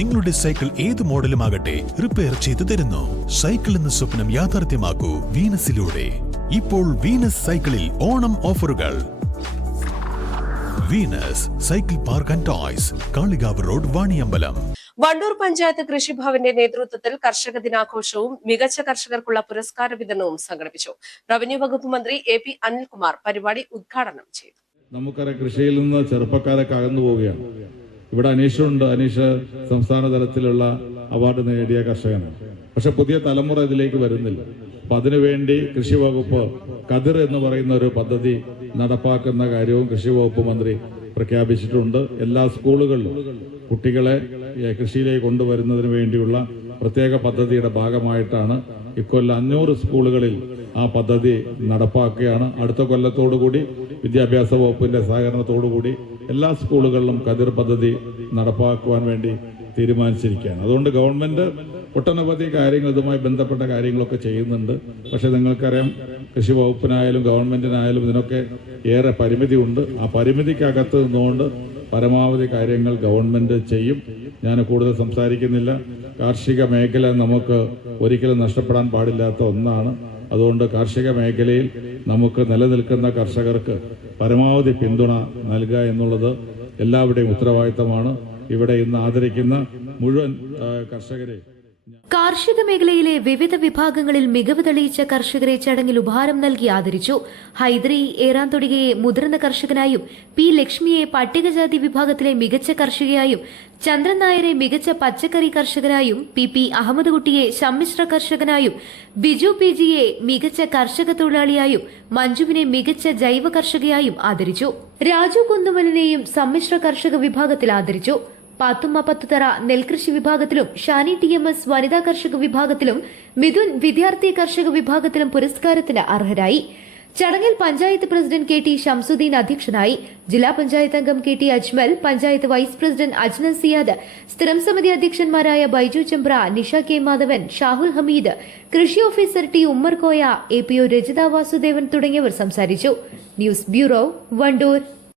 നിങ്ങളുടെ സൈക്കിൾ ഏത് മോഡലുമാകട്ടെ റിപ്പയർ ചെയ്തു തരുന്നു. സൈക്കിൾ എന്ന സ്വപ്നം യാഥാർത്ഥ്യമാക്കൂ വീനസിലൂടെ. ഇപ്പോൾ വീനസ് സൈക്കിളിൽ ഓണം ഓഫറുകൾ. Venus cycle park and toys, Kalikavu road, Vaniyambalam. Wandoor panchayat കൃഷിഭവന്റെ നേതൃത്വത്തിൽ കർഷക ദിനാഘോഷവും മികച്ച കർഷകർക്കുള്ള പുരസ്കാര വിതരണവും സംഘടിപ്പിച്ചു. റവന്യൂ വകുപ്പ് മന്ത്രി AP അനിൽകുമാർ പരിപാടി ഉദ്ഘാടനം ചെയ്തു. നമുക്കറിയാം, കൃഷിയിൽ നിന്ന് ചെറുപ്പക്കാരൊക്കെ അകന്നു പോവുകയാണ്. ഇവിടെ അനീഷുണ്ട്. അനീഷ് സംസ്ഥാന തലത്തിലുള്ള അവാർഡ് നേടിയ കർഷകനാണ്. പക്ഷെ പുതിയ തലമുറ ഇതിലേക്ക് വരുന്നില്ല. അപ്പൊ അതിനുവേണ്ടി കൃഷി വകുപ്പ് കതിർ എന്ന് പറയുന്ന ഒരു പദ്ധതി നടപ്പാക്കുന്ന കാര്യവും കൃഷി വകുപ്പ് മന്ത്രി പ്രഖ്യാപിച്ചിട്ടുണ്ട്. എല്ലാ സ്കൂളുകളിലും കുട്ടികളെ കൃഷിയിലേക്ക് കൊണ്ടുവരുന്നതിന് വേണ്ടിയുള്ള പ്രത്യേക പദ്ധതിയുടെ ഭാഗമായിട്ടാണ് ഇക്കൊല്ലം 500 സ്കൂളുകളിൽ ആ പദ്ധതി നടപ്പാക്കുകയാണ്. അടുത്ത കൊല്ലത്തോടുകൂടി വിദ്യാഭ്യാസ വകുപ്പിന്റെ സഹകരണത്തോടുകൂടി എല്ലാ സ്കൂളുകളിലും കതിർ പദ്ധതി നടപ്പാക്കുവാൻ വേണ്ടി തീരുമാനിച്ചിരിക്കുകയാണ്. അതുകൊണ്ട് ഗവൺമെന്റ് ഒട്ടനവധി കാര്യങ്ങൾ ഇതുമായി ബന്ധപ്പെട്ട കാര്യങ്ങളൊക്കെ ചെയ്യുന്നുണ്ട്. പക്ഷെ നിങ്ങൾക്കറിയാം, കൃഷി വകുപ്പിനായാലും ഗവൺമെന്റിനായാലും ഇതിനൊക്കെ ഏറെ പരിമിതിയുണ്ട്. ആ പരിമിതിക്കകത്ത് നിന്നുകൊണ്ട് പരമാവധി കാര്യങ്ങൾ ഗവൺമെന്റ് ചെയ്യും. ഞാൻ കൂടുതൽ സംസാരിക്കുന്നില്ല. കാർഷിക മേഖല നമുക്ക് ഒരിക്കലും നഷ്ടപ്പെടാൻ പാടില്ലാത്ത ഒന്നാണ്. അതുകൊണ്ട് കാർഷിക മേഖലയിൽ നമുക്ക് നിലനിൽക്കുന്ന കർഷകർക്ക് പരമാവധി പിന്തുണ നൽകുക എന്നുള്ളത് എല്ലാവരുടെയും ഉത്തരവാദിത്തമാണ്. ഇവിടെ ഇന്ന് ആദരിക്കുന്ന മുഴുവൻ കർഷകരെ, കാർഷിക മേഖലയിലെ വിവിധ വിഭാഗങ്ങളിൽ മികവ് തെളിയിച്ച കർഷകരെ ചടങ്ങിൽ ഉപഹാരം നൽകി ആദരിച്ചു. ഹൈദരി ഏറാൻതൊടികയെ മുതിർന്ന കർഷകനായും, P. ലക്ഷ്മിയെ പട്ടികജാതി വിഭാഗത്തിലെ മികച്ച കർഷകയായും, ചന്ദ്രൻ നായരെ മികച്ച പച്ചക്കറി കർഷകനായും, PP. അഹമ്മദ് കുട്ടിയെ സമ്മിശ്ര കർഷകനായും, ബിജു PGയെ മികച്ച കർഷക തൊഴിലാളിയായും, മഞ്ജുവിനെ മികച്ച ജൈവ കർഷകയായും ആദരിച്ചു. രാജു കുന്നുമലിനെയും സമ്മിശ്ര കർഷക വിഭാഗത്തിൽ ആദരിച്ചു. പാത്തുമ്മ പത്തുതറ നെൽകൃഷി വിഭാഗത്തിലും, ഷാനി TMS വനിതാ കർഷക വിഭാഗത്തിലും, മിഥുൻ വിദ്യാർത്ഥി കർഷക വിഭാഗത്തിലും പുരസ്കാരത്തിന് അർഹരായി. ചടങ്ങിൽ പഞ്ചായത്ത് പ്രസിഡന്റ് KT ഷംസുദ്ദീൻ അധ്യക്ഷനായി. ജില്ലാ പഞ്ചായത്ത് അംഗം KT Ajmal, panchayat vice president Ajnan Siyad, സ്ഥിരം സമിതി അധ്യക്ഷന്മാരായ ബൈജു ചെമ്പ്ര, നിഷ K. മാധവൻ, ഷാഹുൽ ഹമീദ്, കൃഷി officer T. Ummer Koya, APO Rajitha Vasudevan തുടങ്ങിയവർ സംസാരിച്ചു. News bureau, Wandoor.